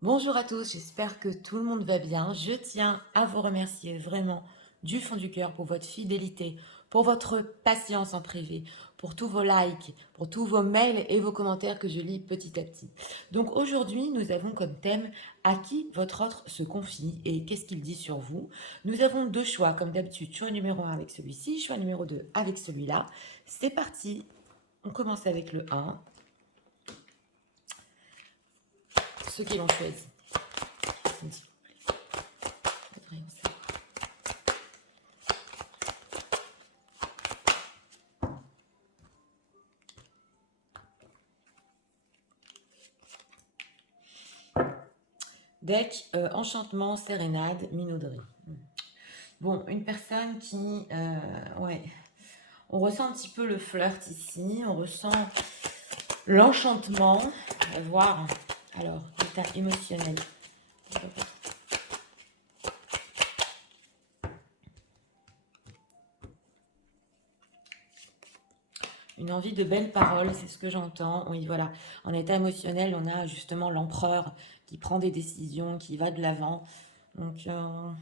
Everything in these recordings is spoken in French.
Bonjour à tous, j'espère que tout le monde va bien. Je tiens à vous remercier vraiment du fond du cœur pour votre fidélité, pour votre patience en privé, pour tous vos likes, pour tous vos mails et vos commentaires que je lis petit à petit. Donc aujourd'hui, nous avons comme thème à qui votre autre se confie et qu'est-ce qu'il dit sur vous. Nous avons deux choix, comme d'habitude, choix numéro 1 avec celui-ci, choix numéro 2 avec celui-là. C'est parti, on commence avec le 1. Ceux qui l'ont choisi. Deck, enchantement, sérénade, minauderie. Bon, une personne qui... ouais, on ressent un petit peu le flirt ici, on ressent l'enchantement. On va voir, alors, l'état émotionnel. Une envie de belles paroles, c'est ce que j'entends. Oui, voilà. En état émotionnel, on a justement l'empereur qui prend des décisions, qui va de l'avant. Donc, on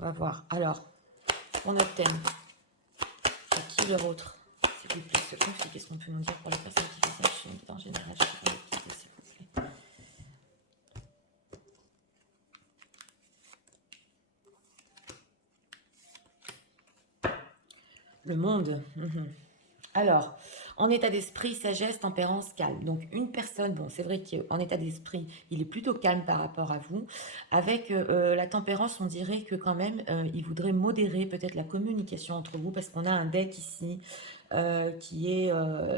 va voir. Alors, pour notre thème, à qui le vôtre s'il vous plaît, se confie. Qu'est-ce qu'on peut nous dire pour les personnes qui font ça? Je suis en général, je sais pas s'il vous plaît. Le monde. Alors, en état d'esprit, sagesse, tempérance, calme. Donc, une personne, bon, c'est vrai qu'en état d'esprit, il est plutôt calme par rapport à vous. Avec la tempérance, on dirait que quand même, il voudrait modérer peut-être la communication entre vous parce qu'on a un deck ici qui est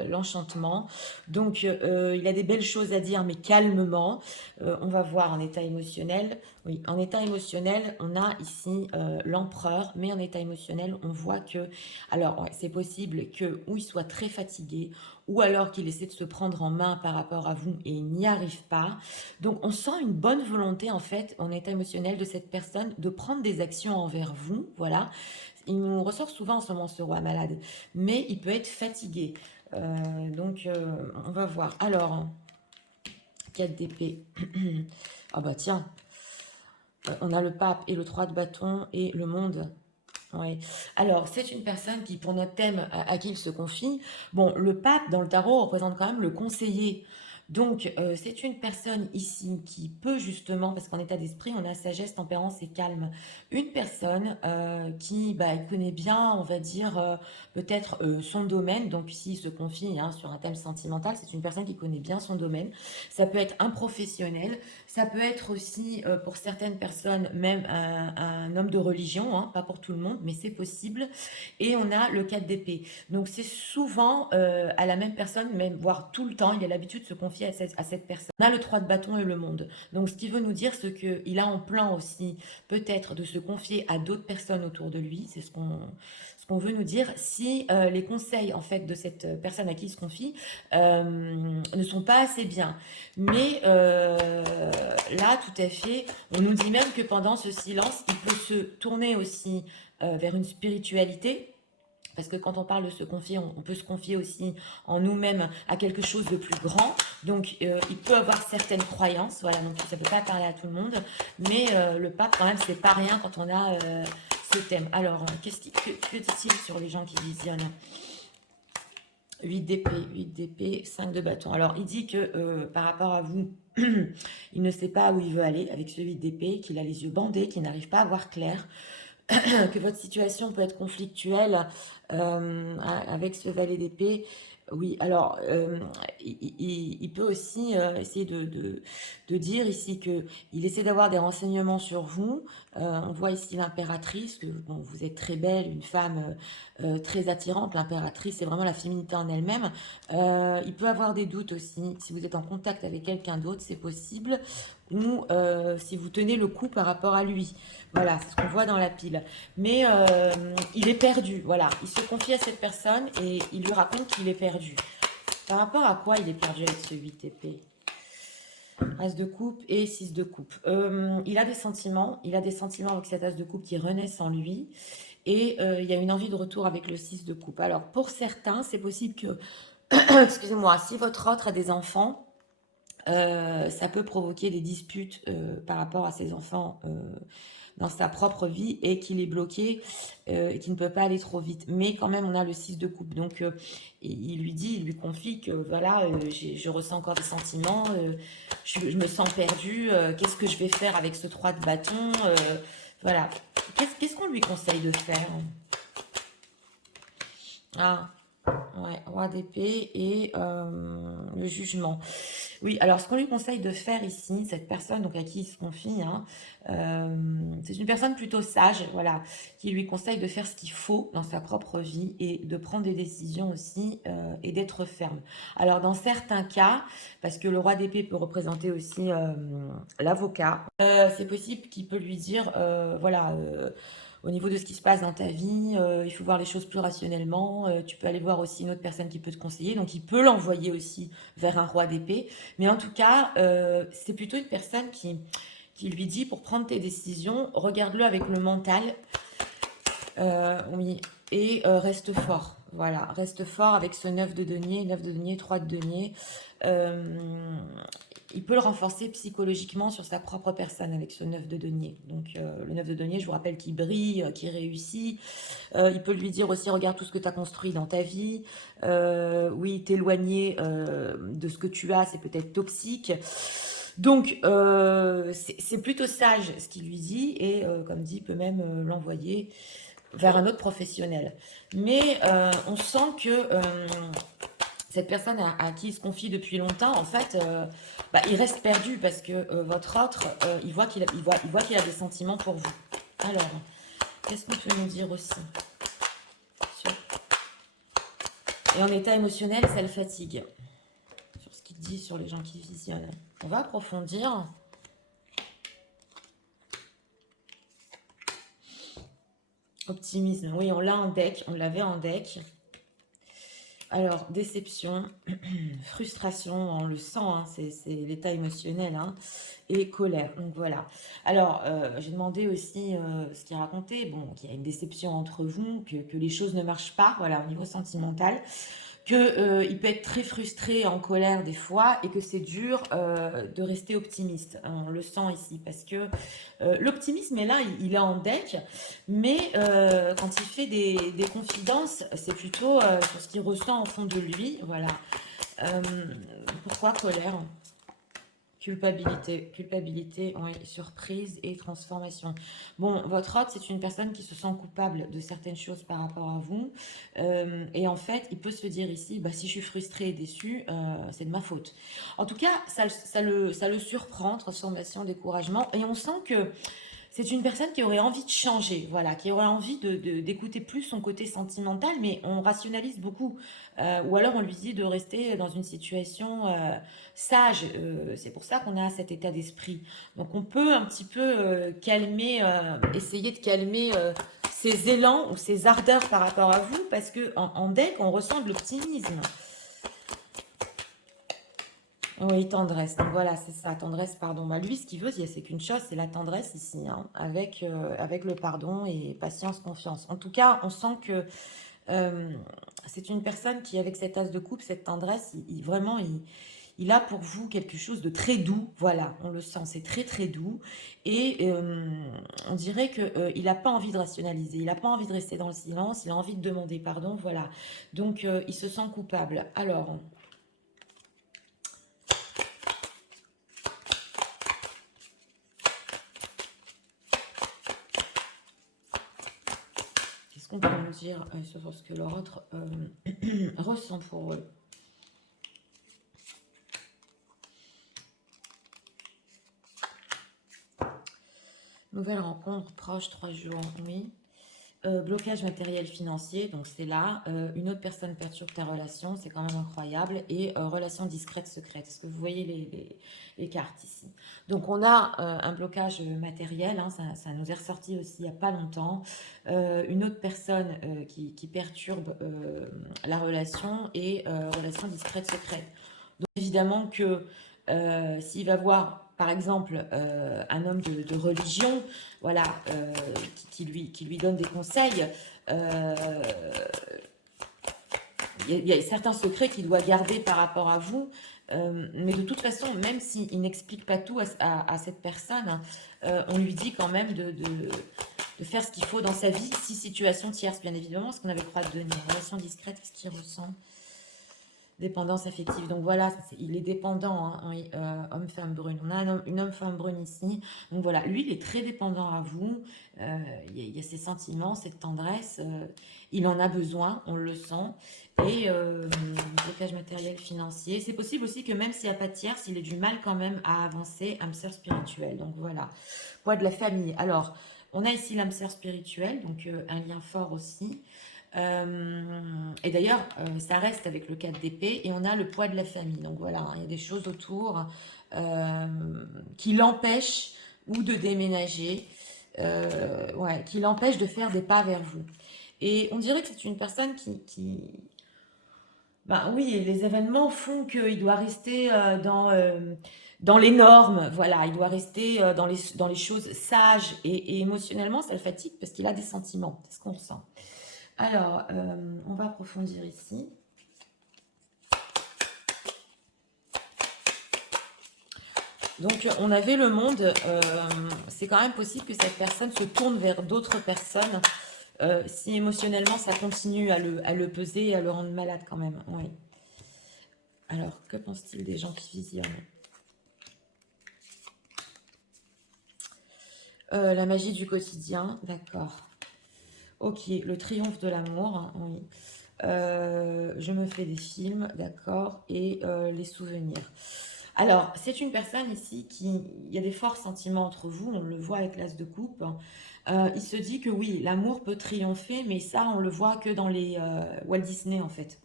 l'enchantement. Donc, il a des belles choses à dire, mais calmement. On va voir en état émotionnel. Oui, en état émotionnel, on a ici l'empereur, mais en état émotionnel, on voit que, alors ouais, c'est possible que ou il soit très fatigué, ou alors qu'il essaie de se prendre en main par rapport à vous et il n'y arrive pas. Donc on sent une bonne volonté en fait en état émotionnel de cette personne de prendre des actions envers vous, voilà. Il nous ressort souvent en ce moment ce roi malade, mais il peut être fatigué. On va voir. Alors, 4 d'épée. Ah bah tiens, on a le pape et le 3 de bâton et le monde. Oui. Alors, c'est une personne qui, pour notre thème, à qui il se confie. Bon, le pape, dans le tarot, représente quand même le conseiller. Donc, c'est une personne ici qui peut justement, parce qu'en état d'esprit, on a sagesse, tempérance et calme. Une personne qui bah, elle connaît bien, on va dire, peut-être son domaine. Donc, ici, il se confie hein, sur un thème sentimental. C'est une personne qui connaît bien son domaine. Ça peut être un professionnel. Ça peut être aussi, pour certaines personnes, même un homme de religion, hein, pas pour tout le monde, mais c'est possible. Et on a le 4 d'épée. Donc c'est souvent à la même personne, même voire tout le temps, il a l'habitude de se confier à cette personne. On a le 3 de bâton et le monde. Donc ce qui veut nous dire, c'est qu'il a en plan aussi peut-être de se confier à d'autres personnes autour de lui. C'est ce qu'on veut nous dire. Si les conseils en fait de cette personne à qui il se confie ne sont pas assez bien. Mais là, tout à fait, on nous dit même que pendant ce silence, il peut se tourner aussi vers une spiritualité. Parce que quand on parle de se confier, on peut se confier aussi en nous-mêmes à quelque chose de plus grand. Donc, il peut avoir certaines croyances. Voilà, donc ça ne peut pas parler à tout le monde. Mais le pape, quand même, c'est pas rien quand on a ce thème. Alors, que dit-il sur les gens qui visionnent? 8 d'épée, 8 d'épée, 5 de bâton. Alors, il dit que par rapport à vous, il ne sait pas où il veut aller avec ce 8 d'épée, qu'il a les yeux bandés, qu'il n'arrive pas à voir clair, que votre situation peut être conflictuelle avec ce valet d'épée. Oui, alors il peut aussi essayer de dire ici que il essaie d'avoir des renseignements sur vous. On voit ici l'impératrice, que bon, vous êtes très belle, une femme très attirante. L'impératrice, c'est vraiment la féminité en elle-même. Il peut avoir des doutes aussi. Si vous êtes en contact avec quelqu'un d'autre, c'est possible. Ou si vous tenez le coup par rapport à lui. Voilà, c'est ce qu'on voit dans la pile. Mais il est perdu, voilà. Il se confie à cette personne et il lui raconte qu'il est perdu. Par rapport à quoi il est perdu avec ce 8 épée? As de coupe et 6 de coupe. Il a des sentiments avec cette as de coupe qui renaissent en lui. Et il y a une envie de retour avec le 6 de coupe. Alors, pour certains, c'est possible que, excusez-moi, si votre autre a des enfants, Ça peut provoquer des disputes par rapport à ses enfants dans sa propre vie et qu'il est bloqué et qu'il ne peut pas aller trop vite. Mais quand même, on a le 6 de coupe. Donc, il lui dit, il lui confie que voilà, je ressens encore des sentiments, je me sens perdue, qu'est-ce que je vais faire avec ce 3 de bâton voilà. Qu'est-ce qu'on lui conseille de faire? Ah, ouais, roi d'épée et le jugement. Oui, alors ce qu'on lui conseille de faire ici, cette personne donc à qui il se confie, hein, c'est une personne plutôt sage, voilà, qui lui conseille de faire ce qu'il faut dans sa propre vie et de prendre des décisions aussi et d'être ferme. Alors dans certains cas, parce que le roi d'épée peut représenter aussi l'avocat, c'est possible qu'il peut lui dire, voilà, au niveau de ce qui se passe dans ta vie, il faut voir les choses plus rationnellement, tu peux aller voir aussi une autre personne qui peut te conseiller, donc il peut l'envoyer aussi vers un roi d'épée, mais en tout cas, c'est plutôt une personne qui lui dit pour prendre tes décisions, regarde-le avec le mental, oui, et reste fort. Voilà, reste fort avec ce 9 de denier, 3 de denier. Il peut le renforcer psychologiquement sur sa propre personne avec ce 9 de denier. Donc le 9 de denier, je vous rappelle qu'il brille, qu'il réussit. Il peut lui dire aussi, regarde tout ce que tu as construit dans ta vie. Oui, t'éloigner de ce que tu as, c'est peut-être toxique. Donc, c'est plutôt sage ce qu'il lui dit. Et comme dit, il peut même l'envoyer vers un autre professionnel. Mais on sent que cette personne à qui il se confie depuis longtemps, en fait, il reste perdu parce que votre autre, il voit qu'il a des sentiments pour vous. Alors, qu'est-ce qu'on peut nous dire aussi? Et en état émotionnel, ça le fatigue. Sur ce qu'il dit sur les gens qui visionnent. On va approfondir. Optimisme, oui, on l'a en deck, on l'avait en deck. Alors, déception, frustration, on le sent, hein, c'est l'état émotionnel, hein, et colère. Donc voilà. Alors, j'ai demandé aussi ce qu'il racontait, bon, qu'il y a une déception entre vous, que les choses ne marchent pas, voilà, au niveau sentimental, que il peut être très frustré, en colère des fois, et que c'est dur de rester optimiste. On le sent ici, parce que l'optimisme est là, il est en deck, mais quand il fait des confidences, c'est plutôt sur ce qu'il ressent au fond de lui. Voilà. Euh, Pourquoi colère? Culpabilité, oui, surprise et transformation. Bon, votre hôte, c'est une personne qui se sent coupable de certaines choses par rapport à vous. Et en fait, il peut se dire ici, bah, si je suis frustré et déçu, c'est de ma faute. En tout cas, ça le surprend, transformation, découragement. Et on sent que c'est une personne qui aurait envie de changer, voilà, qui aurait envie d'écouter plus son côté sentimental, mais on rationalise beaucoup. Ou alors on lui dit de rester dans une situation sage. C'est pour ça qu'on a cet état d'esprit. Donc on peut un petit peu calmer, essayer de calmer ses élans ou ses ardeurs par rapport à vous, parce que en deck, on ressent de l'optimisme. Oui, tendresse. Donc voilà, c'est ça, tendresse, pardon. Bah, lui, ce qu'il veut, c'est qu'une chose, c'est la tendresse ici, hein, avec le pardon et patience, confiance. En tout cas, on sent que euh, c'est une personne qui, avec cet as de coupe, cette tendresse, vraiment, il a pour vous quelque chose de très doux. Voilà, on le sent, c'est très très doux. Et on dirait qu'il n'a pas envie de rationaliser, il n'a pas envie de rester dans le silence, il a envie de demander pardon, voilà. Donc, il se sent coupable. Alors, qu'est-ce qu'on peut nous dire sur ce que leur autre ressent pour eux? Nouvelle rencontre proche, 3 jours, oui. Blocage matériel financier, donc c'est là. Une autre personne perturbe ta relation, c'est quand même incroyable. Et relation discrète, secrète. Est-ce que vous voyez les cartes ici? Donc on a un blocage matériel, hein, ça nous est ressorti aussi il n'y a pas longtemps. Une autre personne qui perturbe la relation et relation discrète, secrète. Donc évidemment que s'il va voir, par exemple, un homme de religion, voilà, qui lui donne des conseils, euh, il y a certains secrets qu'il doit garder par rapport à vous. Mais de toute façon, même s'il n'explique pas tout à cette personne, on lui dit quand même de faire ce qu'il faut dans sa vie, si situation tierce, bien évidemment, ce qu'on avait le droit de donner. Relation discrète, qu'est-ce qu'il ressent? Dépendance affective. Donc voilà, il est dépendant, hein, homme-femme brune. On a une homme-femme brune ici. Donc voilà, lui, il est très dépendant à vous. Il y a ses sentiments, cette tendresse. Il en a besoin, on le sent. Et blocage matériel, financier. C'est possible aussi que même s'il n'y a pas de tierce, il ait du mal quand même à avancer, âme sœur spirituelle. Donc voilà. Poids de la famille. Alors, on a ici l'âme sœur spirituelle, donc un lien fort aussi. Et d'ailleurs, ça reste avec le 4 d'épée et on a le poids de la famille. Donc voilà, hein, il y a des choses autour euh, qui l'empêchent ou de déménager, ouais, qui l'empêchent de faire des pas vers vous. Et on dirait que c'est une personne ben oui, les événements font qu'il doit rester dans les normes, voilà, il doit rester dans les choses sages et émotionnellement, ça le fatigue parce qu'il a des sentiments, c'est ce qu'on ressent. Alors, on va approfondir ici. Donc, on avait le monde. C'est quand même possible que cette personne se tourne vers d'autres personnes si émotionnellement ça continue à le peser et à le rendre malade quand même. Oui. Alors, que pense-t-il des gens qui visionnent? La magie du quotidien, d'accord. Ok, le triomphe de l'amour, hein, oui. Je me fais des films, d'accord, et les souvenirs. Alors, c'est une personne ici qui... Il y a des forts sentiments entre vous, on le voit avec l'as de coupe. Il se dit que oui, l'amour peut triompher, mais ça, on le voit que dans les Walt Disney, en fait.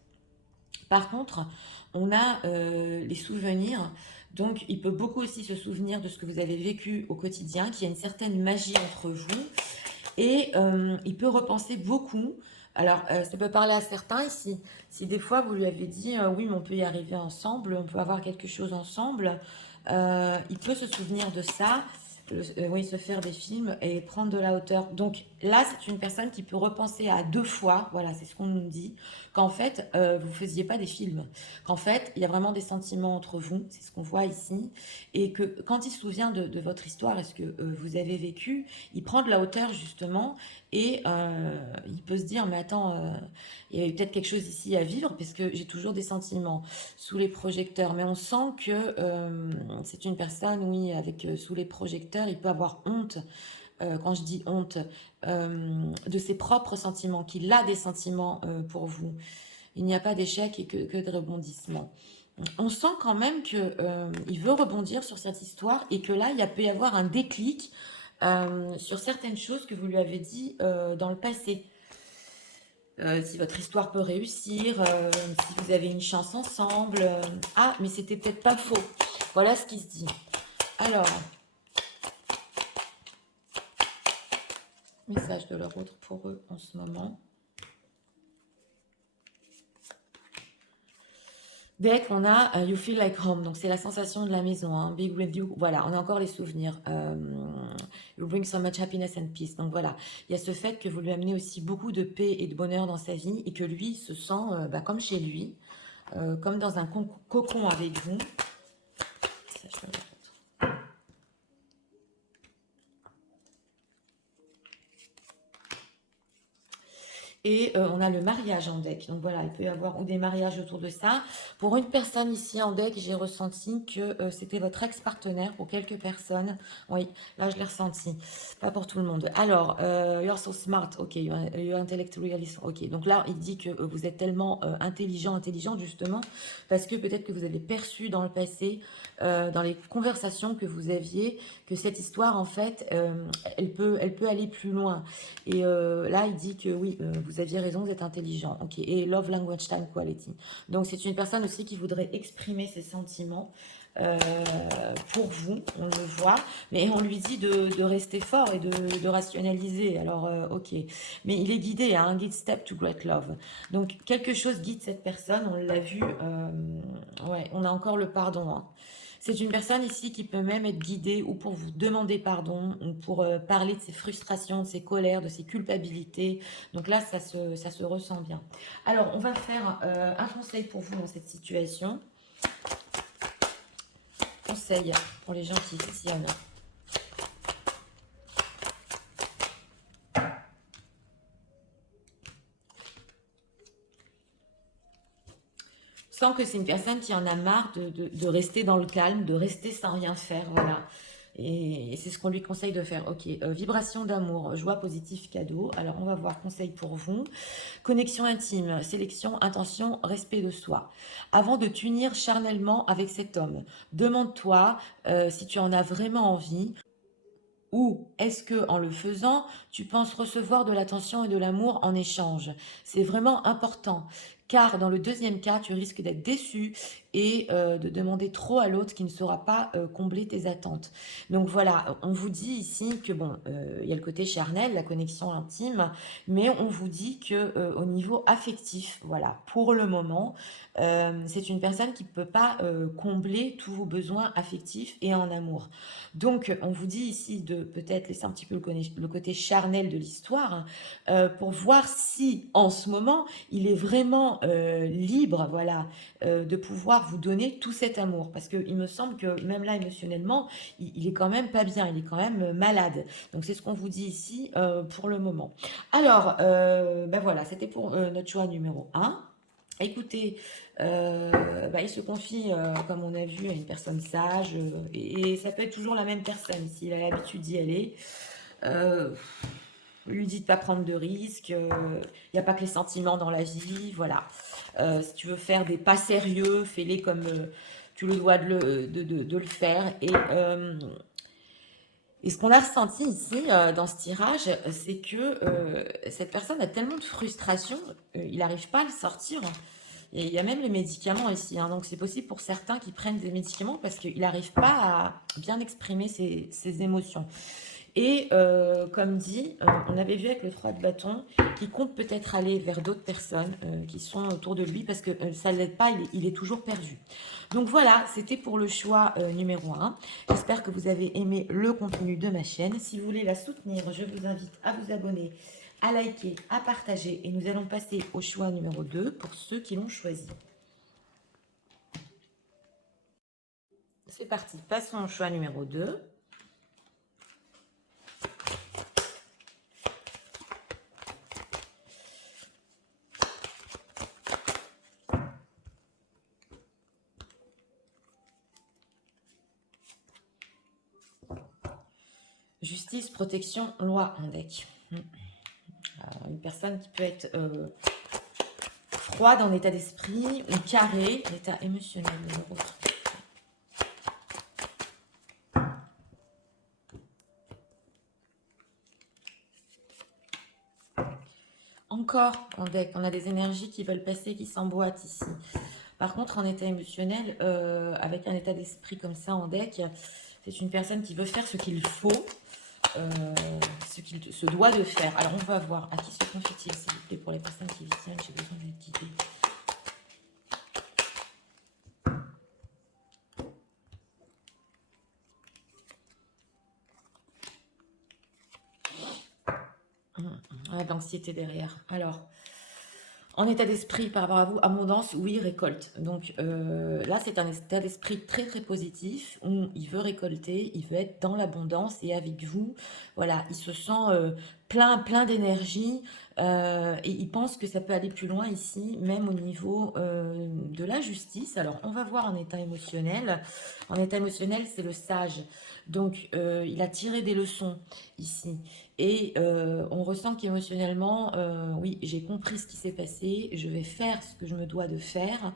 Par contre, on a les souvenirs, donc il peut beaucoup aussi se souvenir de ce que vous avez vécu au quotidien, qu'il y a une certaine magie entre vous, et il peut repenser beaucoup. Alors, ça peut parler à certains ici. Si des fois vous lui avez dit, oui, mais on peut y arriver ensemble, on peut avoir quelque chose ensemble, il peut se souvenir de ça, oui, se faire des films et prendre de la hauteur. Donc là, c'est une personne qui peut repenser à deux fois, voilà, c'est ce qu'on nous dit, qu'en fait, vous ne faisiez pas des films, qu'en fait, il y a vraiment des sentiments entre vous, c'est ce qu'on voit ici, et que quand il se souvient de votre histoire et ce que vous avez vécu, il prend de la hauteur justement, et il peut se dire, mais attends, il y a peut-être quelque chose ici à vivre, parce que j'ai toujours des sentiments sous les projecteurs, mais on sent que c'est une personne, oui, avec sous les projecteurs, il peut avoir honte, quand je dis honte, de ses propres sentiments, qu'il a des sentiments pour vous. Il n'y a pas d'échec et que de rebondissement. On sent quand même que il veut rebondir sur cette histoire et que là, peut y avoir un déclic sur certaines choses que vous lui avez dit dans le passé. Si votre histoire peut réussir, si vous avez une chance ensemble. Ah, mais c'était peut-être pas faux. Voilà ce qui se dit. Alors, message de leur autre pour eux en ce moment. Deck, on a You Feel Like Home, donc c'est la sensation de la maison, hein. Big with you, voilà, on a encore les souvenirs. You bring so much happiness and peace, donc voilà. Il y a ce fait que vous lui amenez aussi beaucoup de paix et de bonheur dans sa vie et que lui se sent comme chez lui, comme dans un cocon avec vous. Ça, je peux le Et on a le mariage en deck. Donc voilà, il peut y avoir ou des mariages autour de ça. Pour une personne ici en deck, j'ai ressenti que c'était votre ex-partenaire pour quelques personnes. Oui, là je l'ai ressenti. Pas pour tout le monde. Alors, you're so smart. Ok, you're intellectually. Ok, donc là il dit que vous êtes tellement intelligent justement, parce que peut-être que vous avez perçu dans le passé, dans les conversations que vous aviez, que cette histoire en fait, elle peut aller plus loin. Et là, il dit que oui, vous aviez raison, vous êtes intelligent. Ok. Et love language time quality. Donc, c'est une personne aussi qui voudrait exprimer ses sentiments pour vous, on le voit, mais on lui dit de rester fort et de rationaliser. Alors, ok. Mais il est guidé à un guide step to great love. Donc, quelque chose guide cette personne, on l'a vu. Ouais, on a encore le pardon, hein. C'est une personne ici qui peut même être guidée ou pour vous demander pardon, ou pour parler de ses frustrations, de ses colères, de ses culpabilités. Donc là, ça se ressent bien. Alors, on va faire un conseil pour vous dans cette situation. conseil pour les gens qui questionnent. Je sens que c'est une personne qui en a marre de rester dans le calme, de rester sans rien faire, voilà. Et c'est ce qu'on lui conseille de faire. Ok, vibration d'amour, joie positive, cadeau. Alors, on va voir conseil pour vous. Connexion intime, sélection, intention, respect de soi. Avant de t'unir charnellement avec cet homme, demande-toi si tu en as vraiment envie. Ou est-ce que en le faisant, tu penses recevoir de l'attention et de l'amour en échange? C'est vraiment important, car dans le deuxième cas, tu risques d'être déçu et de demander trop à l'autre qui ne saura pas combler tes attentes. Donc voilà, on vous dit ici que bon, il y a le côté charnel, la connexion intime, mais on vous dit que au niveau affectif, voilà, pour le moment, c'est une personne qui ne peut pas combler tous vos besoins affectifs et en amour. Donc, on vous dit ici de peut-être laisser un petit peu le côté charnel de l'histoire, hein, pour voir si, en ce moment, il est vraiment libre, voilà, de pouvoir vous donner tout cet amour. Parce qu'il me semble que même là, émotionnellement, il est quand même pas bien, il est quand même malade. Donc, c'est ce qu'on vous dit ici pour le moment. Alors, ben voilà, c'était pour notre choix numéro un. Écoutez, bah, il se confie, comme on a vu, à une personne sage, et ça peut être toujours la même personne, s'il a l'habitude d'y aller. Euh, Lui dit de pas prendre de risques, il n'y a pas que les sentiments dans la vie, voilà. Si tu veux faire des pas sérieux, fais-les comme tu le dois de le faire. Et ce qu'on a ressenti ici dans ce tirage, c'est que cette personne a tellement de frustration, il n'arrive pas à le sortir. Et il y a même les médicaments ici, hein. Donc c'est possible pour certains qui prennent des médicaments parce qu'il n'arrive pas à bien exprimer ses émotions. Et comme dit, on avait vu avec le 3 de bâton qu'il compte peut-être aller vers d'autres personnes qui sont autour de lui parce que ça ne l'aide pas, il est toujours perdu. Donc voilà, c'était pour le choix numéro 1. J'espère que vous avez aimé le contenu de ma chaîne. Si vous voulez la soutenir, je vous invite à vous abonner, à liker, à partager. Et nous allons passer au choix numéro 2 pour ceux qui l'ont choisi. C'est parti, passons au choix numéro 2. Justice, protection, loi en deck. Alors, une personne qui peut être froide en état d'esprit ou carré, l'état émotionnel de l'autre. Encore en deck, on a des énergies qui veulent passer, qui s'emboîtent ici. Par contre, en état émotionnel, avec un état d'esprit comme ça en deck, c'est une personne qui veut faire ce qu'il faut, ce qu'il se doit de faire. Alors, on va voir. À qui se confie-t-il, s'il vous plaît, pour les personnes qui visionnent? J'ai besoin d'être guidée. L'anxiété derrière. Alors, en état d'esprit par rapport à vous, abondance, oui, récolte. Donc là, c'est un état d'esprit très très positif où il veut récolter, il veut être dans l'abondance et avec vous. Voilà, il se sent plein d'énergie et il pense que ça peut aller plus loin ici, même au niveau de la justice. Alors, on va voir en état émotionnel. En état émotionnel, c'est le sage. Donc, il a tiré des leçons ici. Et on ressent qu'émotionnellement, oui, j'ai compris ce qui s'est passé, je vais faire ce que je me dois de faire.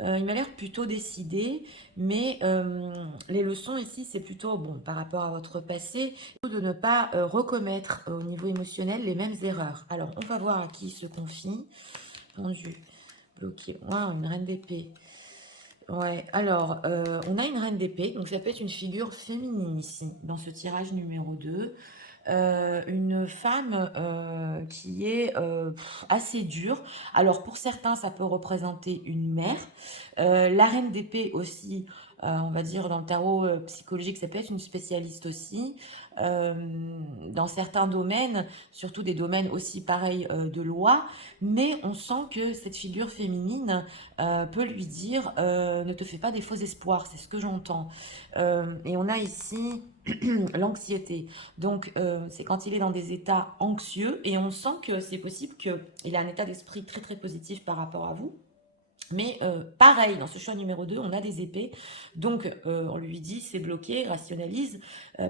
Il m'a l'air plutôt décidé, mais les leçons ici, c'est plutôt, bon, par rapport à votre passé, de ne pas recommettre au niveau émotionnel les mêmes erreurs. Alors, on va voir à qui il se confie. Pendu, bloqué, ouais, une reine d'épée. Ouais, alors, on a une reine d'épée, donc ça peut être une figure féminine ici, dans ce tirage numéro 2. Une femme qui est assez dure. Alors pour certains, ça peut représenter une mère. La reine d'épée aussi on va dire dans le tarot psychologique, ça peut être une spécialiste aussi. Dans certains domaines, surtout des domaines aussi pareils de loi, mais on sent que cette figure féminine peut lui dire ne te fais pas des faux espoirs, c'est ce que j'entends. Et on a ici l'anxiété. Donc, c'est quand il est dans des états anxieux et on sent que c'est possible qu'il a un état d'esprit très très positif par rapport à vous. Mais pareil, dans ce choix numéro 2, on a des épées. Donc, on lui dit, c'est bloqué, rationalise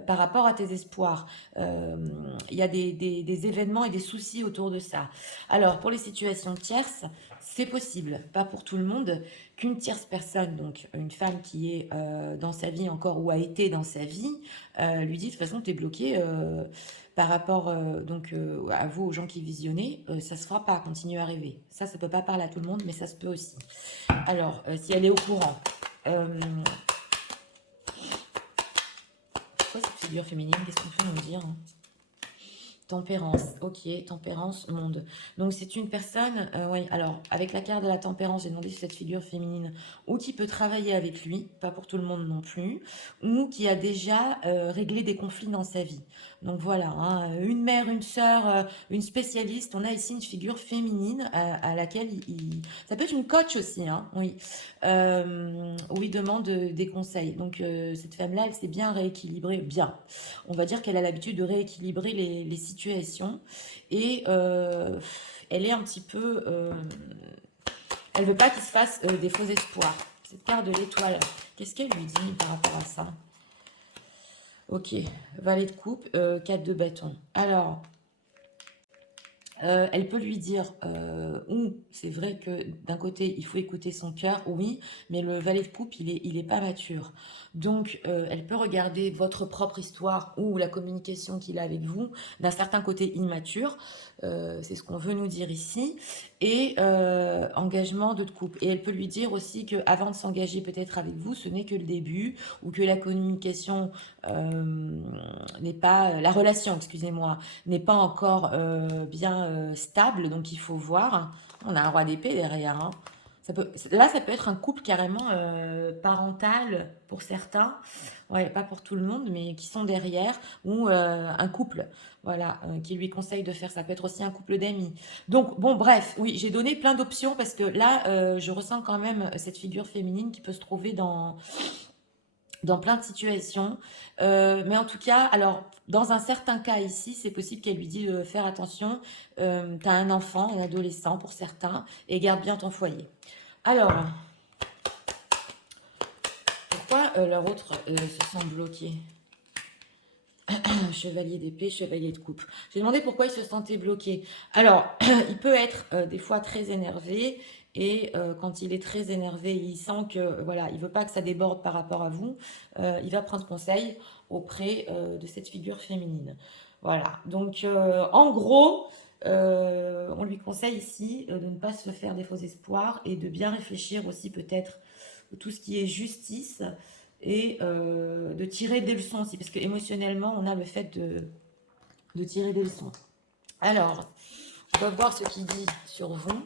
par rapport à tes espoirs. Il y a des événements et des soucis autour de ça. Alors, pour les situations tierces, c'est possible, pas pour tout le monde, qu'une tierce personne, donc une femme qui est dans sa vie encore ou a été dans sa vie, lui dit, de toute façon, tu es bloqué. Par rapport à vous, aux gens qui visionnez, ça se fera pas, continuer à rêver. Ça peut pas parler à tout le monde, mais ça se peut aussi. Alors, si elle est au courant, c'est quoi cette figure féminine? Qu'est-ce qu'on peut nous dire, hein? Tempérance, ok, tempérance, monde. Donc c'est une personne, oui, alors avec la carte de la tempérance, j'ai demandé si cette figure féminine, ou qui peut travailler avec lui, pas pour tout le monde non plus, ou qui a déjà réglé des conflits dans sa vie. Donc voilà, hein, une mère, une sœur, une spécialiste, on a ici une figure féminine à laquelle ça peut être une coach aussi, hein, oui, où il demande des conseils. Donc cette femme-là, elle s'est bien rééquilibrée, bien. On va dire qu'elle a l'habitude de rééquilibrer les situations et elle est un petit peu... elle veut pas qu'il se fasse des faux espoirs. Cette carte de l'étoile, qu'est-ce qu'elle lui dit par rapport à ça? Ok, valet de coupe, 4 de bâton. Alors, elle peut lui dire, ou c'est vrai que d'un côté, il faut écouter son cœur, oui, mais le valet de coupe, il est pas mature. Donc, elle peut regarder votre propre histoire ou la communication qu'il a avec vous d'un certain côté immature, c'est ce qu'on veut nous dire ici, et engagement de couple. Et elle peut lui dire aussi qu'avant de s'engager peut-être avec vous, ce n'est que le début, ou que la communication n'est pas, la relation, excusez-moi, n'est pas encore bien stable, donc il faut voir. On a un roi d'épée derrière, hein. Là, ça peut être un couple carrément parental pour certains, ouais, pas pour tout le monde, mais qui sont derrière, ou un couple, voilà, qui lui conseille de faire ça. Ça peut être aussi un couple d'amis. Donc, bon, bref, oui, j'ai donné plein d'options parce que là, je ressens quand même cette figure féminine qui peut se trouver dans plein de situations. Mais en tout cas, alors, dans un certain cas ici, c'est possible qu'elle lui dise de faire attention. Tu as un enfant, un adolescent pour certains, et garde bien ton foyer. Alors, pourquoi leur autre se sent bloqué? Chevalier d'épée, chevalier de coupe. J'ai demandé pourquoi il se sentait bloqué. Alors, il peut être des fois très énervé et quand il est très énervé, il sent que voilà, il veut pas que ça déborde par rapport à vous. Il va prendre conseil auprès de cette figure féminine. Voilà. Donc, en gros, on lui conseille ici de ne pas se faire des faux espoirs et de bien réfléchir aussi peut-être tout ce qui est justice et de tirer des leçons aussi, parce que émotionnellement, on a le fait de tirer des leçons. Alors, on va voir ce qu'il dit sur vous.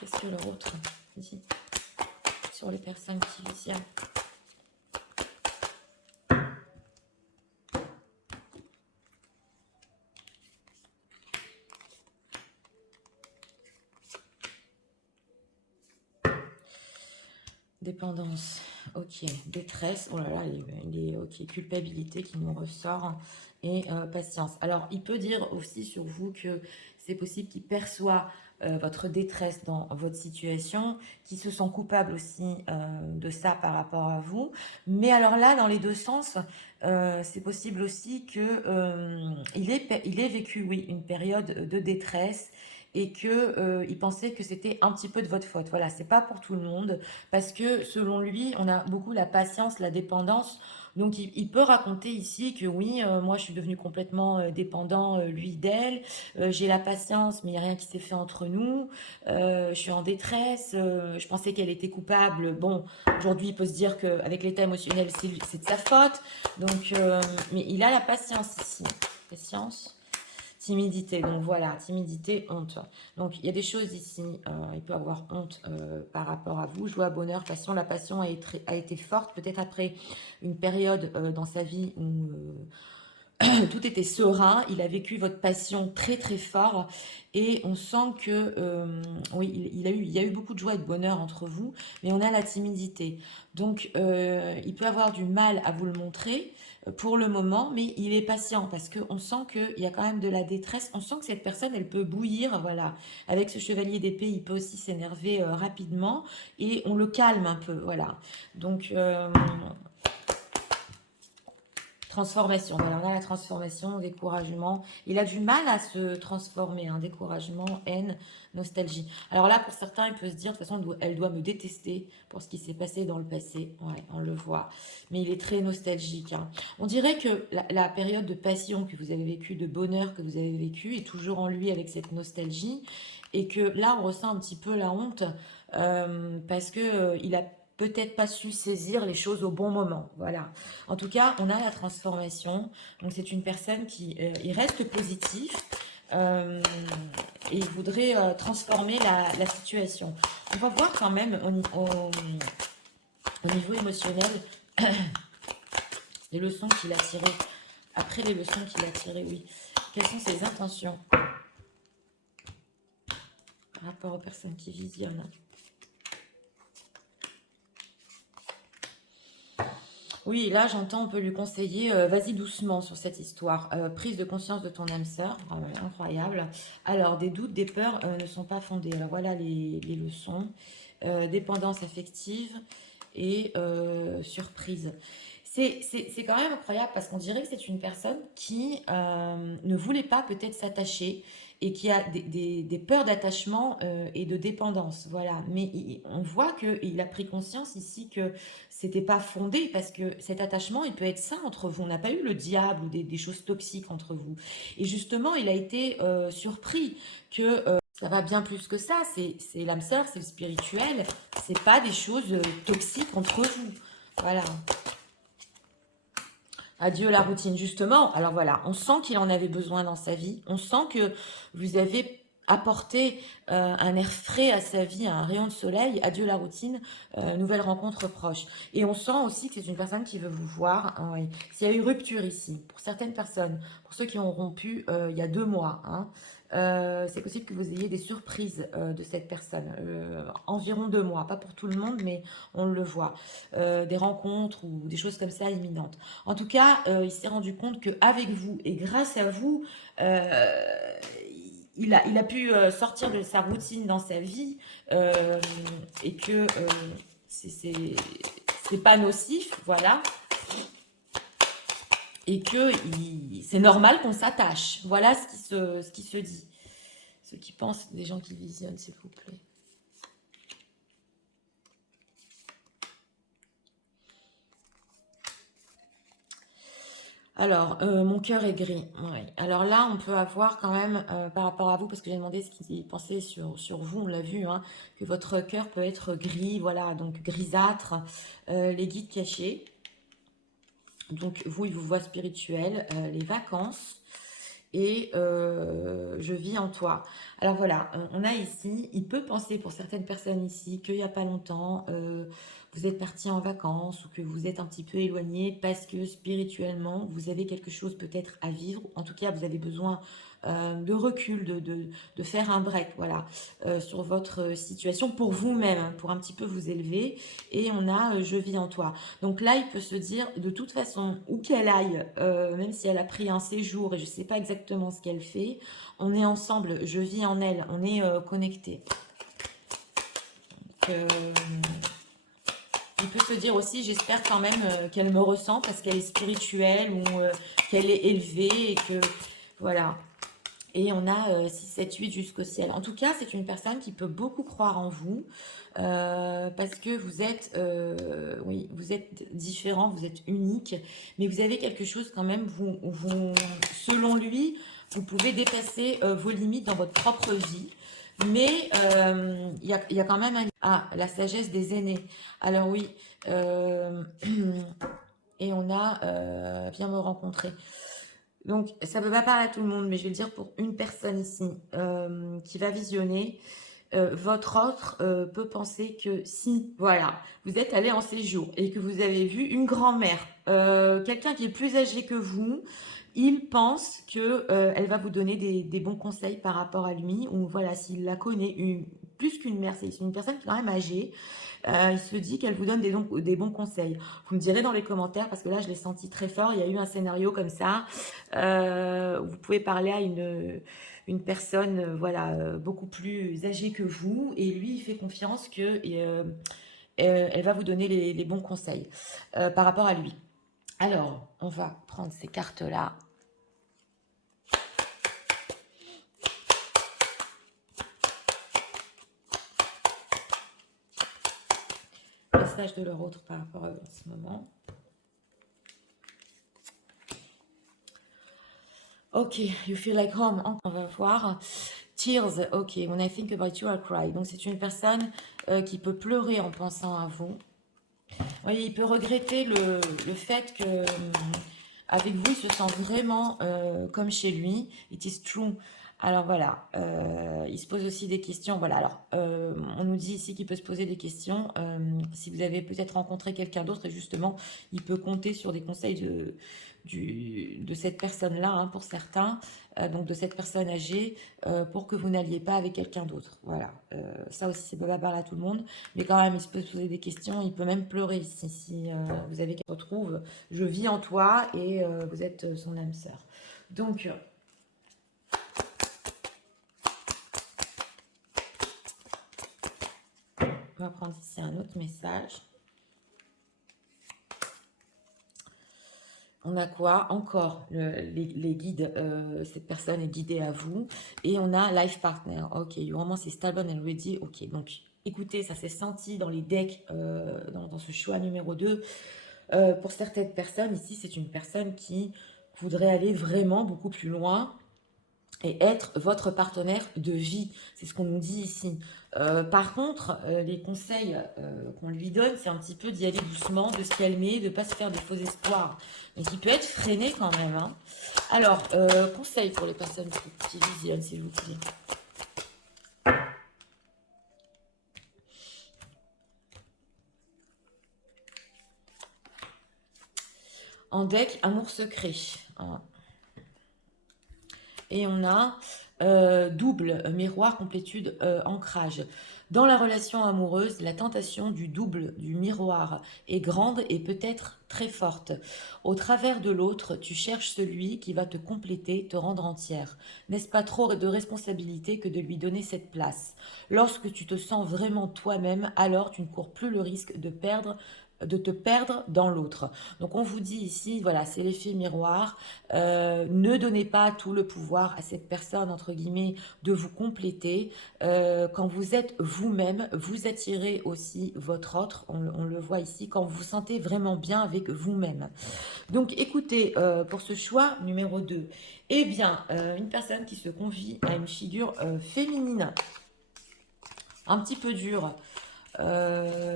Qu'est-ce que leur autre dit sur les personnes qui visionnent? Dépendance, ok. Détresse, oh là là, il est ok. Culpabilité qui nous ressort et patience. Alors, il peut dire aussi sur vous que c'est possible qu'il perçoit votre détresse dans votre situation, qu'il se sent coupable aussi de ça par rapport à vous. Mais alors là, dans les deux sens, c'est possible aussi que il ait vécu, oui, une période de détresse et que il pensait que c'était un petit peu de votre faute. Voilà, c'est pas pour tout le monde parce que selon lui, on a beaucoup la patience, la dépendance. Donc il peut raconter ici que oui, moi je suis devenu complètement dépendant, lui d'elle, j'ai la patience, mais il n'y a rien qui s'est fait entre nous, je suis en détresse, je pensais qu'elle était coupable. Bon, aujourd'hui il peut se dire qu'avec l'état émotionnel, c'est de sa faute. Donc, mais il a la patience ici. Patience. Timidité, donc voilà, timidité, honte. Donc il y a des choses ici, il peut avoir honte par rapport à vous. Joie, bonheur, passion. La passion a été forte, peut-être après une période dans sa vie où tout était serein. Il a vécu votre passion très très fort et on sent que oui, il y a eu beaucoup de joie et de bonheur entre vous, mais on a la timidité. Donc il peut avoir du mal à vous le montrer pour le moment, mais il est patient parce qu'on sent qu'il y a quand même de la détresse. On sent que cette personne, elle peut bouillir, voilà. Avec ce chevalier d'épée, il peut aussi s'énerver rapidement et on le calme un peu, voilà. Donc transformation, voilà, on a la transformation, découragement. Il a du mal à se transformer, hein, découragement, haine, nostalgie. Alors là, pour certains, il peut se dire, de toute façon, elle doit me détester pour ce qui s'est passé dans le passé. Ouais, on le voit. Mais il est très nostalgique, hein. On dirait que la période de passion que vous avez vécue, de bonheur que vous avez vécu, est toujours en lui avec cette nostalgie. Et que là, on ressent un petit peu la honte parce que il a peut-être pas su saisir les choses au bon moment. Voilà. En tout cas, on a la transformation. Donc, c'est une personne qui il reste positif euh, et il voudrait transformer la situation. On va voir quand même au niveau émotionnel les leçons qu'il a tirées. Après les leçons qu'il a tirées, oui. Quelles sont ses intentions par rapport aux personnes qui visionnent? Oui, là, j'entends, on peut lui conseiller, vas-y doucement sur cette histoire. Prise de conscience de ton âme sœur, incroyable. Alors, des doutes, des peurs ne sont pas fondés. Alors, voilà les leçons. Dépendance affective et surprise. C'est quand même incroyable parce qu'on dirait que c'est une personne qui ne voulait pas peut-être s'attacher et qui a des peurs d'attachement et de dépendance. Voilà. Mais on voit qu'il a pris conscience ici que c'était pas fondé parce que cet attachement, il peut être sain entre vous. On n'a pas eu le diable ou des choses toxiques entre vous. Et justement, il a été surpris que ça va bien plus que ça. C'est l'âme sœur, c'est le spirituel. C'est pas des choses toxiques entre vous. Voilà. Adieu la routine, justement. Alors voilà, on sent qu'il en avait besoin dans sa vie. On sent que vous avez apporté un air frais à sa vie, un rayon de soleil. Adieu la routine, nouvelle rencontre proche. Et on sent aussi que c'est une personne qui veut vous voir, hein, oui. S'il y a eu rupture ici, pour certaines personnes, pour ceux qui ont rompu il y a 2 mois, hein, c'est possible que vous ayez des surprises de cette personne. Environ 2 mois, pas pour tout le monde, mais on le voit. Des rencontres ou des choses comme ça imminentes. En tout cas, il s'est rendu compte qu'avec vous et grâce à vous, euh, il a pu sortir de sa routine dans sa vie et que c'est pas nocif, voilà, et que c'est normal qu'on s'attache. Voilà ce qui se dit. Ceux qui pensent, des gens qui visionnent, s'il vous plaît. Alors, mon cœur est gris. Ouais. Alors là, on peut avoir quand même, par rapport à vous, parce que j'ai demandé ce qu'ils pensaient sur vous, on l'a vu, hein, que votre cœur peut être gris, voilà, donc grisâtre, les guides cachés. Donc vous, il vous voit spirituel, les vacances et je vis en toi. Alors voilà, on a ici, il peut penser pour certaines personnes ici qu'il n'y a pas longtemps, vous êtes parti en vacances ou que vous êtes un petit peu éloigné parce que spirituellement, vous avez quelque chose peut-être à vivre. En tout cas, vous avez besoin de recul, de faire un break, voilà, sur votre situation pour vous-même, hein, pour un petit peu vous élever. Et on a je vis en toi. Donc là, il peut se dire, de toute façon, où qu'elle aille, même si elle a pris un séjour et je ne sais pas exactement ce qu'elle fait, on est ensemble, je vis en elle, on est connectés. Il peut se dire aussi, j'espère quand même qu'elle me ressent parce qu'elle est spirituelle ou qu'elle est élevée et que, voilà. Et on a 6, 7, 8 jusqu'au ciel. En tout cas, c'est une personne qui peut beaucoup croire en vous parce que vous êtes, oui, vous êtes différent, vous êtes unique, mais vous avez quelque chose quand même, selon lui, vous pouvez dépasser vos limites dans votre propre vie. Mais il y a quand même Ah, la sagesse des aînés. Alors oui, et on a viens me rencontrer. Donc, ça ne peut pas parler à tout le monde, mais je vais le dire pour une personne ici qui va visionner. Votre autre peut penser que si, voilà, vous êtes allé en séjour et que vous avez vu une grand-mère, quelqu'un qui est plus âgé que vous, il pense que elle va vous donner des bons conseils par rapport à lui, ou voilà, s'il la connaît, plus qu'une mère, c'est une personne qui est quand même âgée, il se dit qu'elle vous donne des bons conseils. Vous me direz dans les commentaires, parce que là, je l'ai senti très fort, il y a eu un scénario comme ça, vous pouvez parler à une personne voilà, beaucoup plus âgée que vous, et lui, il fait confiance que elle va vous donner les bons conseils par rapport à lui. Alors, on va prendre ces cartes-là. Message de leur autre par rapport à eux en ce moment. Ok, you feel like home. On va voir. Tears, ok. When I think about you, I cry. Donc c'est une personne qui peut pleurer en pensant à vous. Oui, il peut regretter le fait que avec vous, il se sent vraiment comme chez lui. It is true. Alors voilà, il se pose aussi des questions. Voilà, alors on nous dit ici qu'il peut se poser des questions. Si vous avez peut-être rencontré quelqu'un d'autre, et justement, il peut compter sur des conseils de cette personne-là, hein, pour certains, donc de cette personne âgée, pour que vous n'alliez pas avec quelqu'un d'autre. Voilà, ça aussi, c'est pas parler à tout le monde, mais quand même, il se peut se poser des questions. Il peut même pleurer ici, si vous avez quelqu'un qui retrouve. Je vis en toi et vous êtes son âme sœur. Donc, on va prendre ici un autre message. On a quoi? Encore les guides, cette personne est guidée à vous. Et on a Life Partner. Ok, your romance is stable and ready. Ok, donc écoutez, ça s'est senti dans les decks, dans ce choix numéro 2. Pour certaines personnes, ici, c'est une personne qui voudrait aller vraiment beaucoup plus loin et être votre partenaire de vie. C'est ce qu'on nous dit ici. Par contre, les conseils qu'on lui donne, c'est un petit peu d'y aller doucement, de se calmer, de ne pas se faire de faux espoirs. Donc, il peut être freiné quand même, hein. Alors, conseil pour les personnes qui visionnent, s'il vous plaît. En deck, amour secret. Hein. Et on a double, miroir, complétude, ancrage. Dans la relation amoureuse, la tentation du double, du miroir, est grande et peut-être très forte. Au travers de l'autre, tu cherches celui qui va te compléter, te rendre entière. N'est-ce pas trop de responsabilité que de lui donner cette place? Lorsque tu te sens vraiment toi-même, alors tu ne cours plus le risque de te perdre dans l'autre. Donc on vous dit ici, voilà, c'est l'effet miroir. Ne donnez pas tout le pouvoir à cette personne, entre guillemets, de vous compléter. Quand vous êtes vous-même, vous attirez aussi votre autre. On le voit ici, quand vous vous sentez vraiment bien avec vous-même. Donc écoutez, pour ce choix numéro 2, eh bien, une personne qui se confie à une figure féminine, un petit peu dure,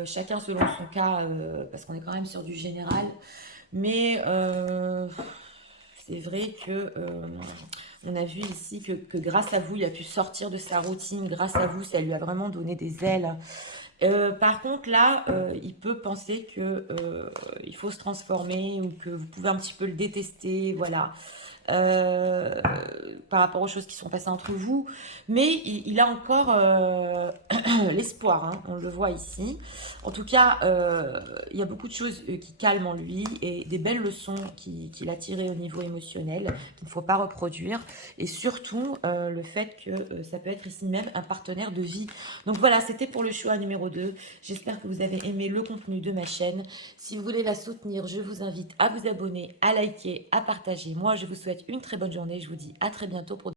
chacun selon son cas, parce qu'on est quand même sur du général, mais c'est vrai que on a vu ici que grâce à vous, il a pu sortir de sa routine. Grâce à vous, ça lui a vraiment donné des ailes. Par contre, là, il peut penser que il faut se transformer ou que vous pouvez un petit peu le détester, voilà. euh, Par rapport aux choses qui sont passées entre vous. Mais il a encore l'espoir, hein, on le voit ici. En tout cas, il y a beaucoup de choses qui calment en lui et des belles leçons qu'il a tirées au niveau émotionnel, qu'il ne faut pas reproduire. Et surtout, le fait que ça peut être ici même un partenaire de vie. Donc voilà, c'était pour le choix numéro 2. J'espère que vous avez aimé le contenu de ma chaîne. Si vous voulez la soutenir, je vous invite à vous abonner, à liker, à partager. Moi, je vous souhaite une très bonne journée. Je vous dis à très bientôt pour